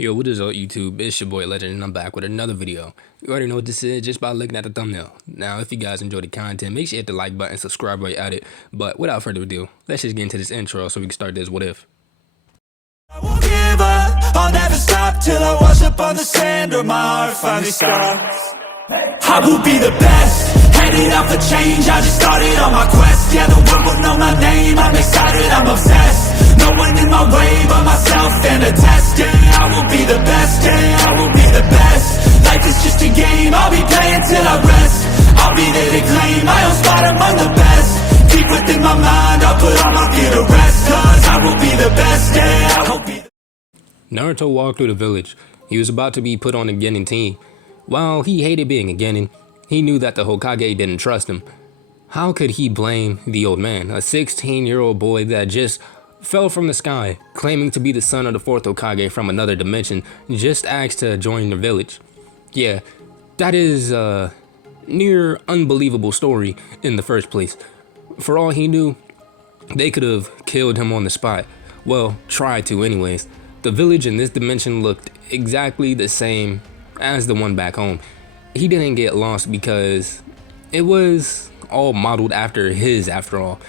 Yo, what is up YouTube? It's your boy Legend and I'm back with another video. You already know what this is just by looking at the thumbnail. Now, if you guys enjoy the content, make sure you hit the like button, subscribe while you're at it. But without further ado, let's just get into this intro so we can start this what if. I won't give up, I'll never stop till I wash up on the sand or my heart finally stops. I will be the best, headed out for change, I just started on my quest. Yeah, the world will know my name, I'm excited, I'm obsessed. No one in my way but myself and a test. Yeah, I will be the best, yeah, I will be the best. Life is just a game, I'll be playing till I rest. I'll be there to claim my own spot among the best. Deep within my mind, I'll put all my fear to rest. Cause I will be the best, yeah, I will be the Naruto walked through the village. He was about to be put on the Genin team. While he hated being a Genin, he knew that the Hokage didn't trust him. How could he blame the old man, a 16-year-old boy that just fell from the sky, claiming to be the son of the 4th Hokage from another dimension, just asked to join the village? Yeah, that is a near unbelievable story in the first place. For all he knew, they could have killed him on the spot. Well, tried to anyways. The village in this dimension looked exactly the same as the one back home. He didn't get lost because it was all modeled after his after all.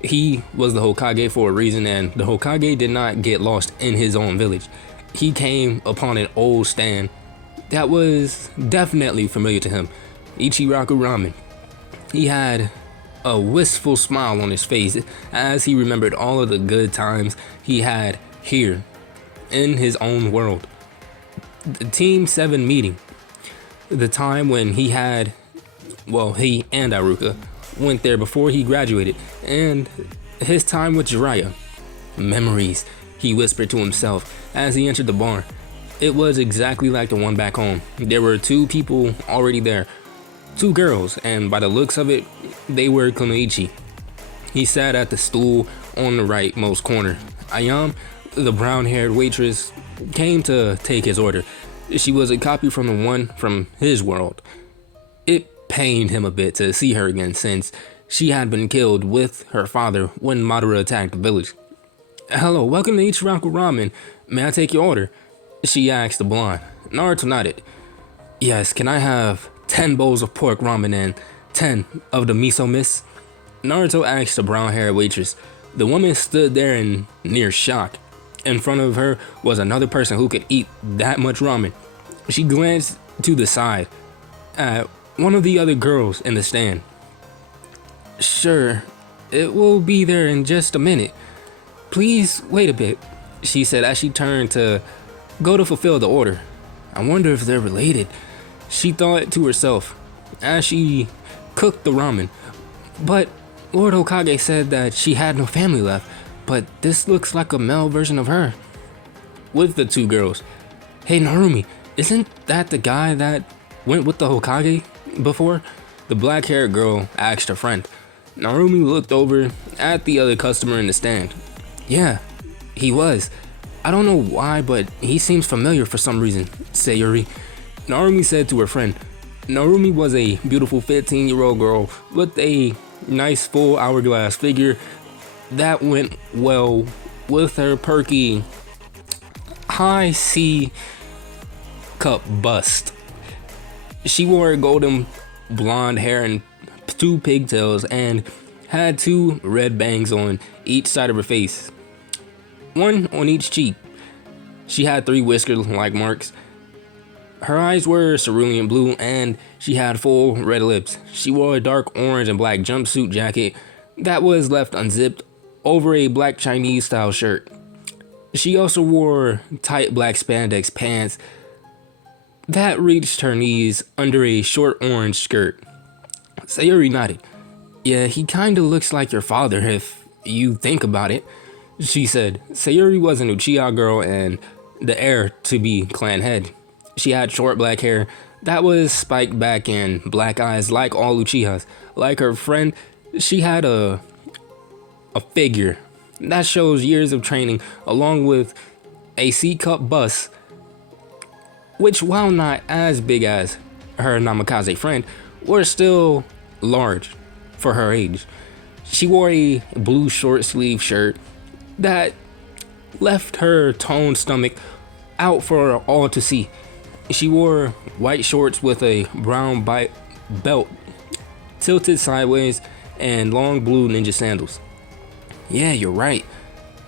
He was the Hokage for a reason, and the Hokage did not get lost in his own village. He came upon an old stand that was definitely familiar to him, Ichiraku Ramen. He had a wistful smile on his face as he remembered all of the good times he had here in his own world. The Team 7 meeting, the time when he and Iruka went there before he graduated, and his time with Jiraiya. Memories, he whispered to himself as he entered the bar. It was exactly like the one back home. There were 2 people already there, 2 girls, and by the looks of it, they were Kunoichi. He sat at the stool on the rightmost corner. Ayam, the brown-haired waitress, came to take his order. She was a copy from the one from his world. It pained him a bit to see her again since she had been killed with her father when Madara attacked the village. "Hello, welcome to Ichiraku Ramen. May I take your order?" she asked the blonde. Naruto nodded. "Yes, can I have 10 bowls of pork ramen and 10 of the miso mist?" Naruto asked the brown-haired waitress. The woman stood there in near shock. In front of her was another person who could eat that much ramen. She glanced to the side at one of the other girls in the stand. "Sure, it will be there in just a minute. Please wait a bit," she said as she turned to go to fulfill the order. "I wonder if they're related," she thought to herself as she cooked the ramen. But Lord Hokage said that she had no family left, but this looks like a male version of her. With the 2 girls. "Hey Narumi, isn't that the guy that went with the Hokage before?" the black-haired girl asked her friend. Narumi looked over at the other customer in the stand. "Yeah, he was. I don't know why, but he seems familiar for some reason, Sayuri," Narumi said to her friend. Narumi was a beautiful 15-year-old girl with a nice full hourglass figure that went well with her perky high C cup bust. She wore golden blonde hair and 2 pigtails and had 2 red bangs on each side of her face, 1 on each cheek. She had 3 whisker-like marks. Her eyes were cerulean blue and she had full red lips. She wore a dark orange and black jumpsuit jacket that was left unzipped over a black Chinese style shirt. She also wore tight black spandex pants that reached her knees under a short orange skirt. Sayuri nodded. "Yeah, he kinda looks like your father if you think about it," she said. Sayuri was an Uchiha girl and the heir to be clan head. She had short black hair that was spiked back and black eyes like all Uchihas. Like her friend, she had a figure that shows years of training along with a C-cup bust, which while not as big as her Namikaze friend, were still large for her age. She wore a blue short sleeve shirt that left her toned stomach out for all to see. She wore white shorts with a brown belt tilted sideways and long blue ninja sandals. Yeah, you're right.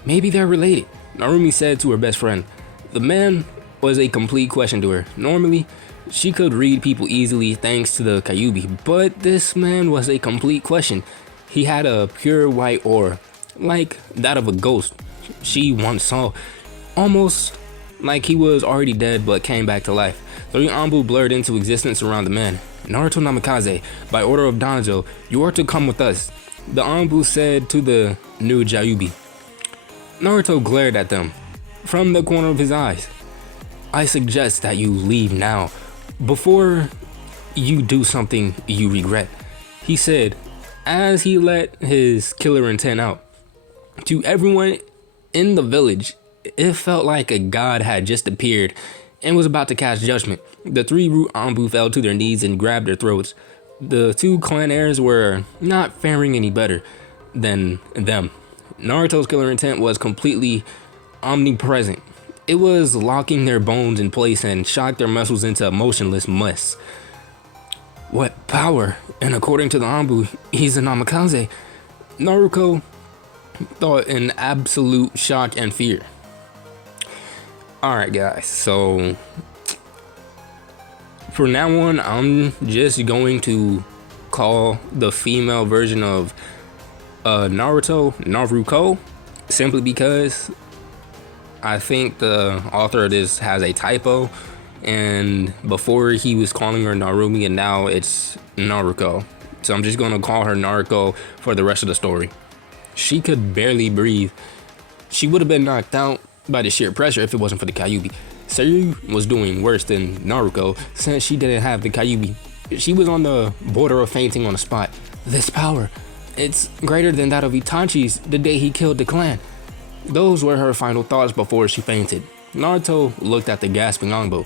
Maybe they're related, Narumi said to her best friend. The man was a complete question to her. Normally, she could read people easily thanks to the Kyuubi, but this man was a complete question. He had a pure white aura, like that of a ghost she once saw, almost like he was already dead but came back to life. Three Anbu blurred into existence around the man. Naruto Namikaze, by order of Danzo, you are to come with us, the Anbu said to the new Jayubi. Naruto glared at them from the corner of his eyes. I suggest that you leave now, before you do something you regret, he said as he let his killer intent out. To everyone in the village, it felt like a god had just appeared and was about to cast judgment. The three root Anbu fell to their knees and grabbed their throats. The two clan heirs were not faring any better than them. Naruto's killer intent was completely omnipresent. It was locking their bones in place and shocked their muscles into a motionless mess. What power! And according to the Anbu, he's a Namikaze. Naruto thought in absolute shock and fear. Alright guys, so for now on, I'm just going to call the female version of Naruko, simply because I think the author of this has a typo, and before he was calling her Narumi and now it's Naruko. So I'm just gonna call her Naruko for the rest of the story. She could barely breathe. She would have been knocked out by the sheer pressure if it wasn't for the Kyuubi. Sayu was doing worse than Naruko since she didn't have the Kyuubi. She was on the border of fainting on the spot. This power, it's greater than that of Itachi's the day he killed the clan. Those were her final thoughts before she fainted. Naruto looked at the gasping Anbu.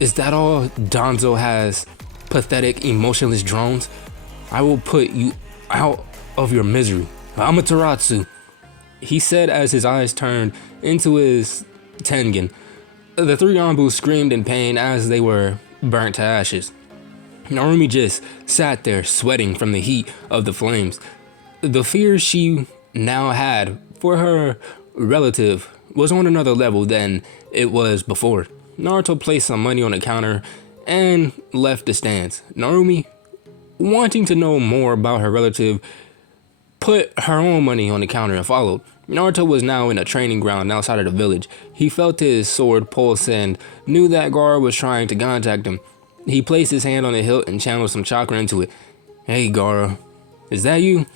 Is that all Danzo has? Pathetic, emotionless drones? I will put you out of your misery. Amaterasu, he said as his eyes turned into his Tengen. The three Anbu screamed in pain as they were burnt to ashes. Narumi just sat there sweating from the heat of the flames. The fear she now had for her relative was on another level than it was before. Naruto placed some money on the counter and left the stands. Narumi, wanting to know more about her relative, put her own money on the counter and followed. Naruto was now in a training ground outside of the village. He felt his sword pulse and knew that Gaara was trying to contact him. He placed his hand on the hilt and channeled some chakra into it. Hey Gaara, is that you?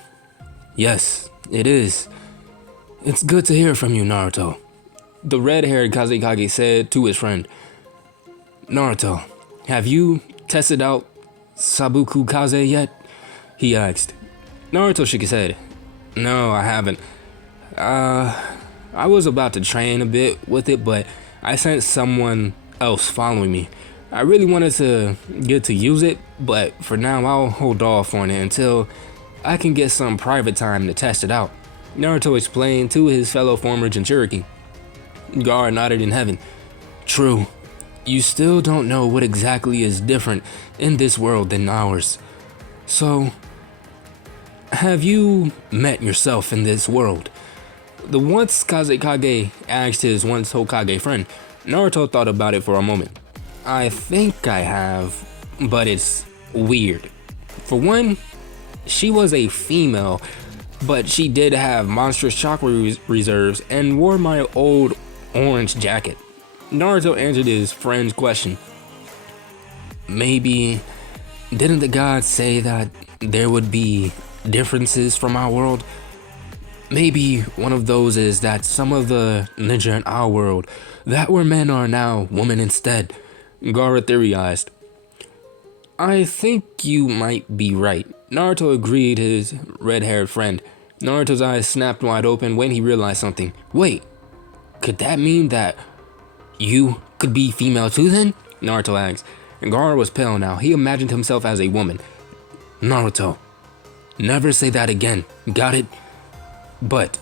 Yes, it is. It's good to hear from you, Naruto, the red-haired Kazekage said to his friend. Naruto, have you tested out Sabuku Kaze yet? He asked. Naruto shook his head. No, I haven't. I was about to train a bit with it, but I sensed someone else following me. I really wanted to get to use it, but for now I'll hold off on it until I can get some private time to test it out, Naruto explained to his fellow former Jinchuriki. Gaara nodded in heaven. True. You still don't know what exactly is different in this world than ours. So, have you met yourself in this world? The once Kazekage asked his once Hokage friend. Naruto thought about it for a moment. I think I have, but it's weird. For one, she was a female, but she did have monstrous chakra reserves and wore my old orange jacket. Naruto answered his friend's question. Maybe, didn't the gods say that there would be differences from our world? Maybe one of those is that some of the ninja in our world that were men are now women instead, Gaara theorized. I think you might be right, Naruto agreed his red-haired friend. Naruto's eyes snapped wide open when he realized something. Wait, could that mean that you could be female too then? Naruto asked. And Gaara was pale now. He imagined himself as a woman. Naruto, never say that again, got it? But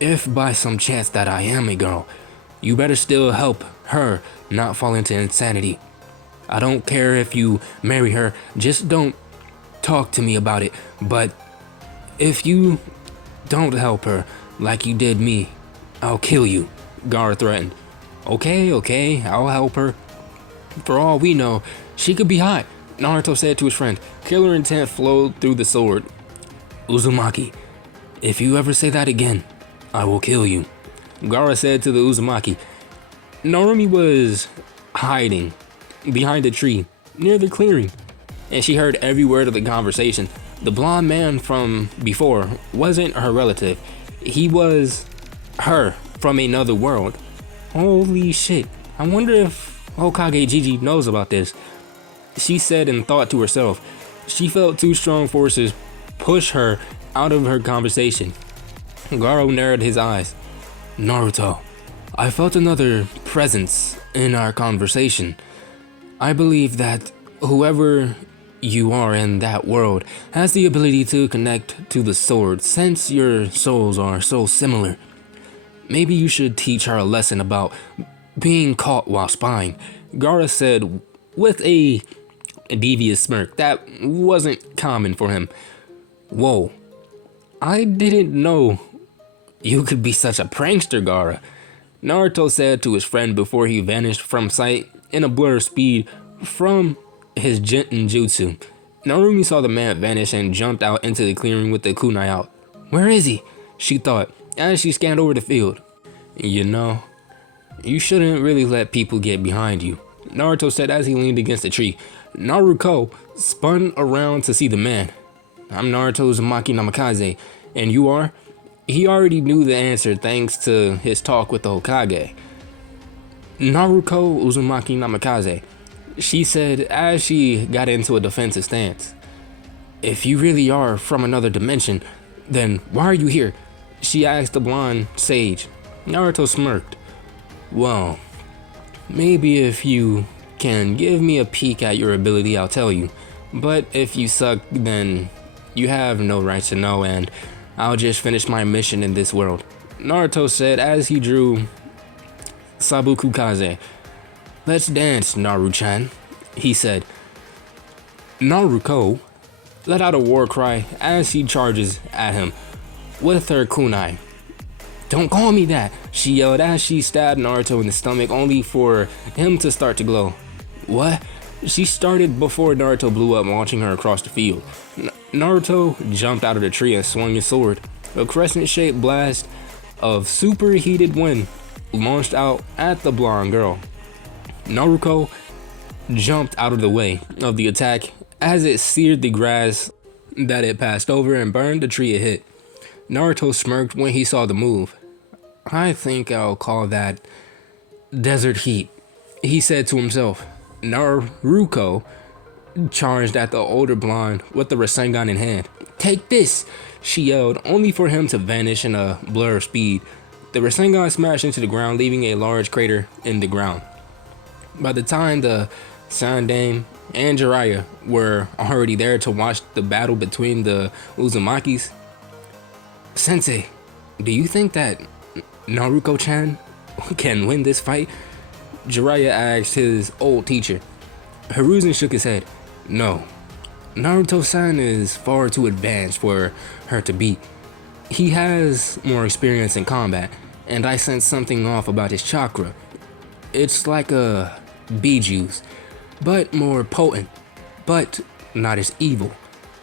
if by some chance that I am a girl, You better still help her not fall into insanity. I don't care if you marry her, just don't talk to me about it. But if you don't help her like you did me, I'll kill you, Gaara threatened. Okay, I'll help her. For all we know, she could be hot, Naruto said to his friend. Killer intent flowed through the sword. Uzumaki, if you ever say that again, I will kill you, Gaara said to the Uzumaki. Narumi was hiding behind a tree near the clearing, and she heard every word of the conversation. The blonde man from before wasn't her relative. He was her from another world. Holy shit. I wonder if Hokage Gigi knows about this. She said and thought to herself. She felt two strong forces push her out of her conversation. Gaara narrowed his eyes. Naruto, I felt another presence in our conversation. I believe that whoever you are in that world has the ability to connect to the sword since your souls are so similar. Maybe you should teach her a lesson about being caught while spying, Gaara said with a devious smirk that wasn't common for him. Whoa, I didn't know you could be such a prankster, Gaara, Naruto said to his friend before he vanished from sight in a blur of speed from his jutsu. Narumi saw the man vanish and jumped out into the clearing with the kunai out. Where is he? She thought as she scanned over the field. You know, you shouldn't really let people get behind you, Naruto said as he leaned against a tree. Naruto spun around to see the man. I'm Naruto Uzumaki Namikaze, and you are? He already knew the answer thanks to his talk with the Hokage. Naruto Uzumaki Namikaze, she said as she got into a defensive stance. If you really are from another dimension, then why are you here? She asked the blonde sage. Naruto smirked. Well, maybe if you can give me a peek at your ability, I'll tell you. But if you suck, then you have no right to know, and I'll just finish my mission in this world, Naruto said as he drew Sabuku Kaze. Let's dance, Naru-chan, he said. Naruko let out a war cry as she charges at him with her kunai. Don't call me that, she yelled as she stabbed Naruto in the stomach only for him to start to glow. What? She started before Naruto blew up, launching her across the field. Naruto jumped out of the tree and swung his sword. A crescent-shaped blast of superheated wind launched out at the blonde girl. Naruto jumped out of the way of the attack as it seared the grass that it passed over and burned the tree it hit. Naruto smirked when he saw the move. I think I'll call that desert heat, he said to himself. Naruto charged at the older blonde with the Rasengan in hand. Take this, she yelled, only for him to vanish in a blur of speed. The Rasengan smashed into the ground, leaving a large crater in the ground. By the time the Sandaime and Jiraiya were already there to watch the battle between the Uzumakis, Sensei, do you think that Naruto-chan can win this fight? Jiraiya asked his old teacher. Hiruzen shook his head. No, Naruto-san is far too advanced for her to beat. He has more experience in combat, and I sense something off about his chakra. It's like a bee juice, but more potent, but not as evil.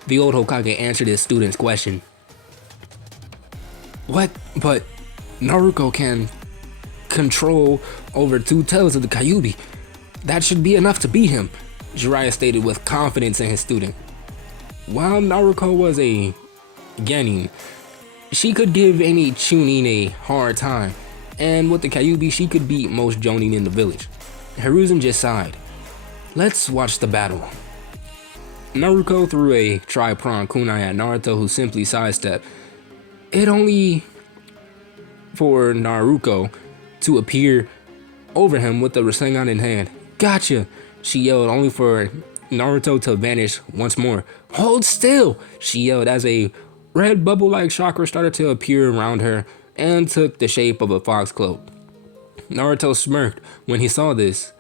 The old Hokage answered his student's question. What? But Naruto can control over 2 tails of the Kyuubi. That should be enough to beat him, Jiraiya stated with confidence in his student. While Naruto was a genin, she could give any chunin a hard time, and with the Kyuubi she could beat most jonin in the village. Hiruzen just sighed. Let's watch the battle. Naruto threw a tri-pronged kunai at Naruto, who simply sidestepped. It only for Naruto to appear over him with the Rasengan in hand. Gotcha, she yelled, only for Naruto to vanish once more. Hold still, she yelled as a red bubble-like chakra started to appear around her and took the shape of a fox cloak. Naruto smirked when he saw this.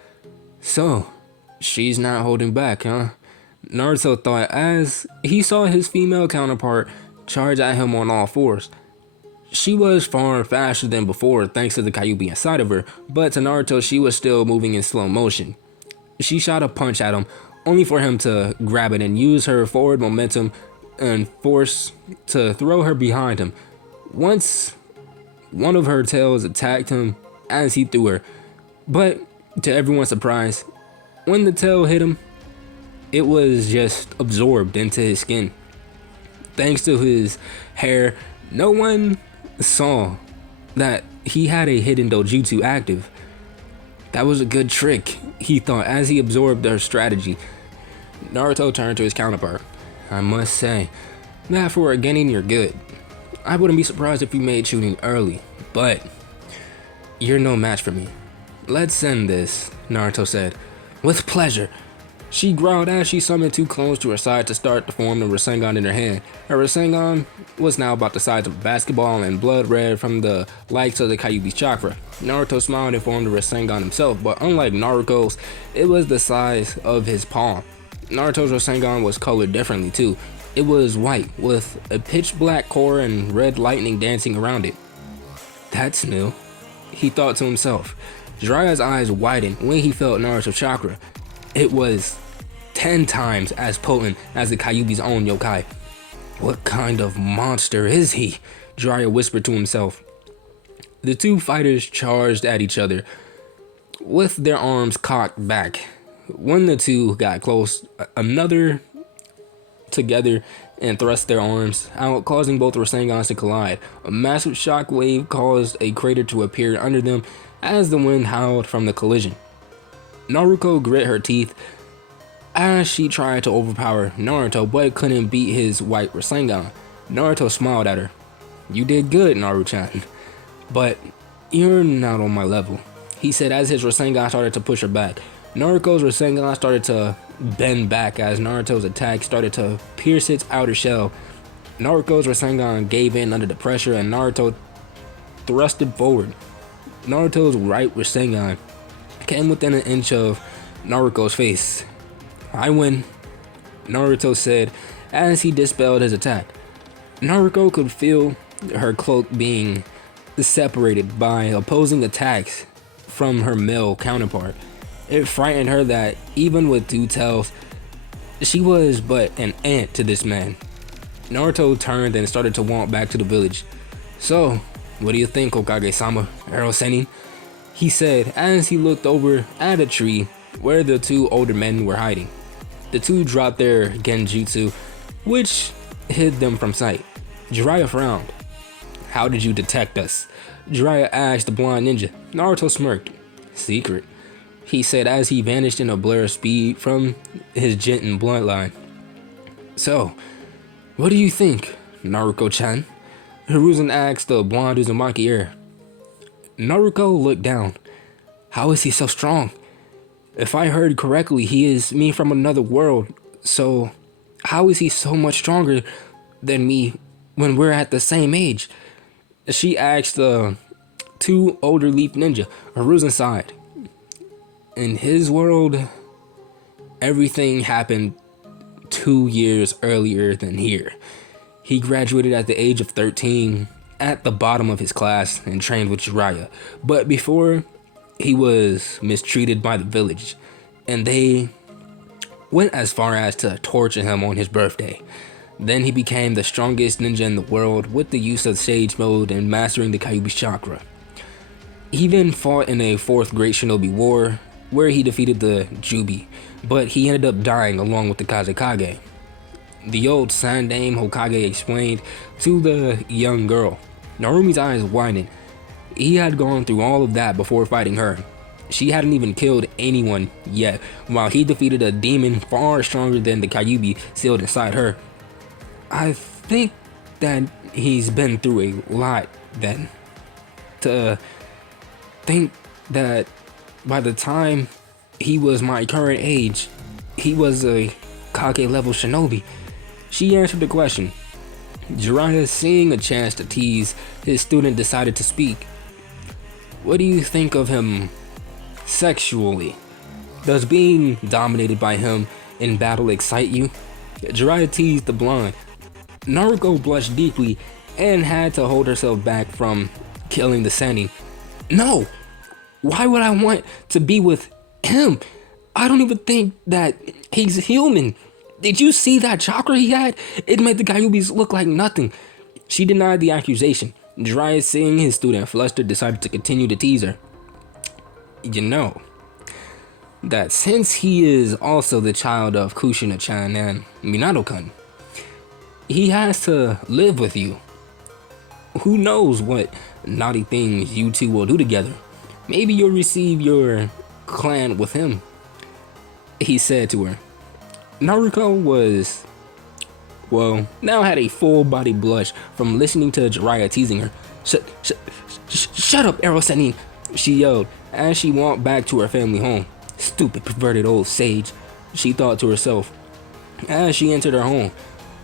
So, she's not holding back, huh? Naruto thought as he saw his female counterpart charge at him on all fours. She was far faster than before thanks to the Kyuubi inside of her, but to Naruto she was still moving in slow motion. She shot a punch at him, only for him to grab it and use her forward momentum and force to throw her behind him. Once one of her tails attacked him as he threw her, but to everyone's surprise, when the tail hit him, it was just absorbed into his skin. Thanks to his hair, no one saw that he had a hidden dojutsu active. That was a good trick, he thought as he absorbed her strategy. Naruto turned to his counterpart. I must say that for a genin you're good. I wouldn't be surprised if you made shooting early, but you're no match for me. Let's end this, Naruto said. With pleasure. She growled as she summoned two clones to her side to start to form the Rasengan in her hand. Her Rasengan was now about the size of a basketball and blood red from the likes of the Kyuubi's chakra. Naruto smiled and formed the Rasengan himself, but unlike Naruto's, it was the size of his palm. Naruto's Rasengan was colored differently too. It was white, with a pitch black core and red lightning dancing around it. That's new, he thought to himself. Jiraiya's eyes widened when he felt Naruto's chakra. It was 10 times as potent as the Kyuubi's own yokai. What kind of monster is he? Jiraiya whispered to himself. The two fighters charged at each other with their arms cocked back. When the two got close, another together and thrust their arms out, causing both Rasengans to collide. A massive shock wave caused a crater to appear under them as the wind howled from the collision. Naruto grit her teeth as she tried to overpower Naruto but couldn't beat his white Rasengan. Naruto smiled at her. You did good, Naruto-chan, but you're not on my level, he said as his Rasengan started to push her back. Naruto's Rasengan started to bend back as Naruto's attack started to pierce its outer shell. Naruto's Rasengan gave in under the pressure and Naruto thrusted forward. Naruto's right Rasengan came within an inch of Naruto's face. I win, Naruto said as he dispelled his attack. Naruto could feel her cloak being separated by opposing attacks from her male counterpart. It frightened her that even with two tails, she was but an ant to this man. Naruto turned and started to walk back to the village. So, what do you think, Hokage-sama, Arrow Sennin? He said as he looked over at a tree where the two older men were hiding. The two dropped their genjutsu, which hid them from sight. Jiraiya frowned. How did you detect us? Jiraiya asked the blind ninja. Naruto smirked. Secret, he said as he vanished in a blur of speed from his Jinten bloodline. So, what do you think, Naruto-chan? Hiruzen asked the blonde Uzumaki heir. Naruto looked down. How is he so strong? If I heard correctly, he is me from another world, so how is he so much stronger than me when we're at the same age? She asked the two older leaf ninja. Hiruzen sighed. In his world, everything happened 2 years earlier than here. He graduated at the age of 13 at the bottom of his class and trained with Jiraiya. But before, he was mistreated by the village, and they went as far as to torture him on his birthday. Then he became the strongest ninja in the world with the use of Sage Mode and mastering the Kyuubi's chakra. He then fought in a 4th Great Shinobi War, where he defeated the Juubi, but he ended up dying along with the Kazekage. The old Sandame Hokage explained to the young girl. Narumi's eyes widened. He had gone through all of that before fighting her. She hadn't even killed anyone yet, while he defeated a demon far stronger than the Kyuubi sealed inside her. I think that he's been through a lot then. To think that by the time he was my current age, he was a Kage level shinobi. She answered the question. Jiraiya, seeing a chance to tease his student, decided to speak. What do you think of him sexually? Does being dominated by him in battle excite you? Jiraiya teased the blonde. Naruto blushed deeply and had to hold herself back from killing the Sennin. No! Why would I want to be with him? I don't even think that he's human. Did you see that chakra he had? It made the Gyubis look like nothing. She denied the accusation. Jiraiya, seeing his student flustered, decided to continue to tease her. You know that since he is also the child of Kushina-chan and Minato-kun, he has to live with you. Who knows what naughty things you two will do together? Maybe you'll receive your clan with him, he said to her. Naruto was, well, now had a full body blush from listening to Jiraiya teasing her. Shut up, Arrow Sennin, she yelled as she walked back to her family home. Stupid, perverted old sage, she thought to herself. As she entered her home,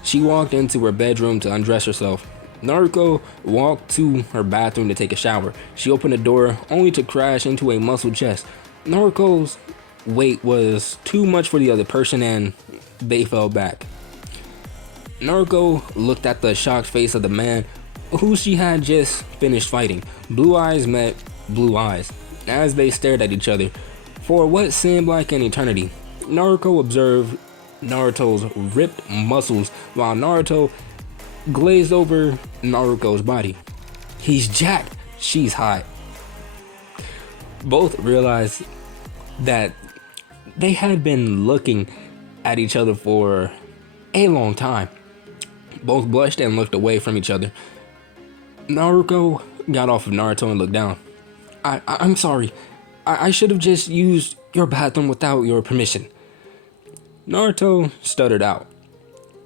she walked into her bedroom to undress herself. Naruto walked to her bathroom to take a shower. She opened the door only to crash into a muscle chest. Naruto's weight was too much for the other person and they fell back. Naruto looked at the shocked face of the man who she had just finished fighting. Blue eyes met blue eyes as they stared at each other for what seemed like an eternity. Naruto observed Naruto's ripped muscles while Naruto glazed over Naruto's body. He's jacked, she's hot. Both realized that they had been looking at each other for a long time. Both blushed and looked away from each other. Naruto got off of Naruto and looked down. I'm sorry. I should have just used your bathroom without your permission. Naruto stuttered out.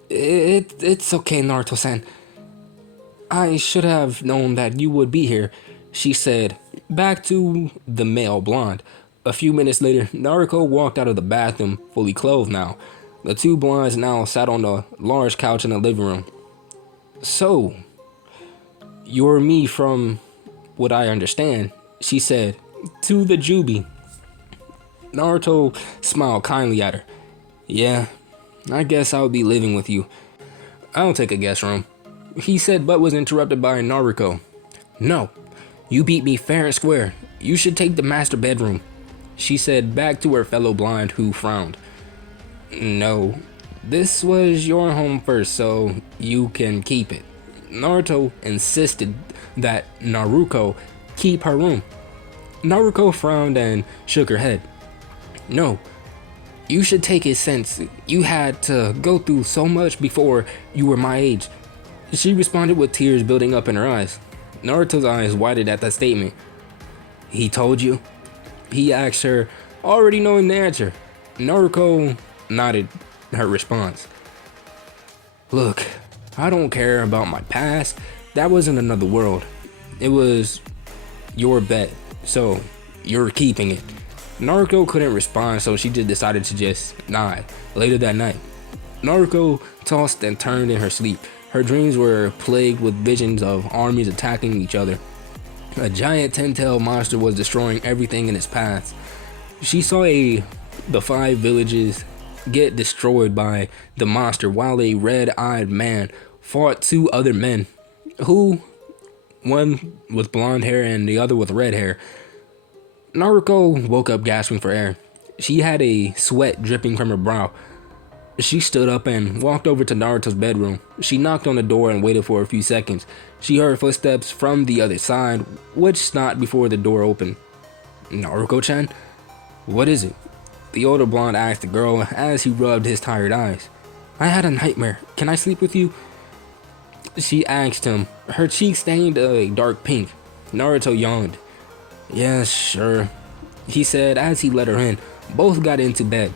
It's okay, Naruto-san. I should have known that you would be here, she said, back to the male blonde. A few minutes later, Naruto walked out of the bathroom, fully clothed now. The two blondes now sat on a large couch in the living room. So, you're me from what I understand, she said, to the Juubi. Naruto smiled kindly at her. Yeah, I guess I'll be living with you. I'll take a guest room, he said, but was interrupted by Naruto. No, you beat me fair and square. You should take the master bedroom, she said back to her fellow blonde who frowned. No, this was your home first, so you can keep it. Naruto insisted that Naruto keep her room. Naruto frowned and shook her head. No, you should take it since you had to go through so much before you were my age. She responded with tears building up in her eyes. Naruto's eyes widened at that statement. He told you? He asked her, already knowing the answer. Naruto nodded her response. Look, I don't care about my past. That was in another world. It was your bet, so you're keeping it. Naruto couldn't respond, so she just decided to just nod. Later that night, Naruto tossed and turned in her sleep. Her dreams were plagued with visions of armies attacking each other. A giant 10-tailed monster was destroying everything in its path. She saw the 5 villages get destroyed by the monster while a red-eyed man fought 2 other men, who, one with blonde hair and the other with red hair. Naruto woke up gasping for air. She had a sweat dripping from her brow. She stood up and walked over to Naruto's bedroom. She knocked on the door and waited for a few seconds. She heard footsteps from the other side, which stopped before the door opened. Naruto-chan? What is it? The older blonde asked the girl as he rubbed his tired eyes. I had a nightmare. Can I sleep with you? She asked him, her cheeks stained a dark pink. Naruto yawned. Yes, sure, he said as he let her in. Both got into bed.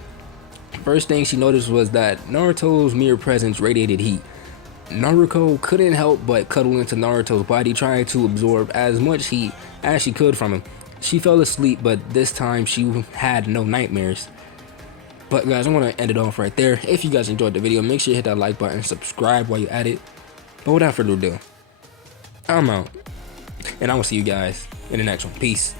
First thing she noticed was that Naruto's mere presence radiated heat. Naruto couldn't help but cuddle into Naruto's body, trying to absorb as much heat as she could from him. She fell asleep, but this time she had no nightmares. But guys, I'm going to end it off right there. If you guys enjoyed the video, make sure you hit that like button, subscribe while you're at it. But without further ado, I'm out. And I will see you guys in the next one. Peace.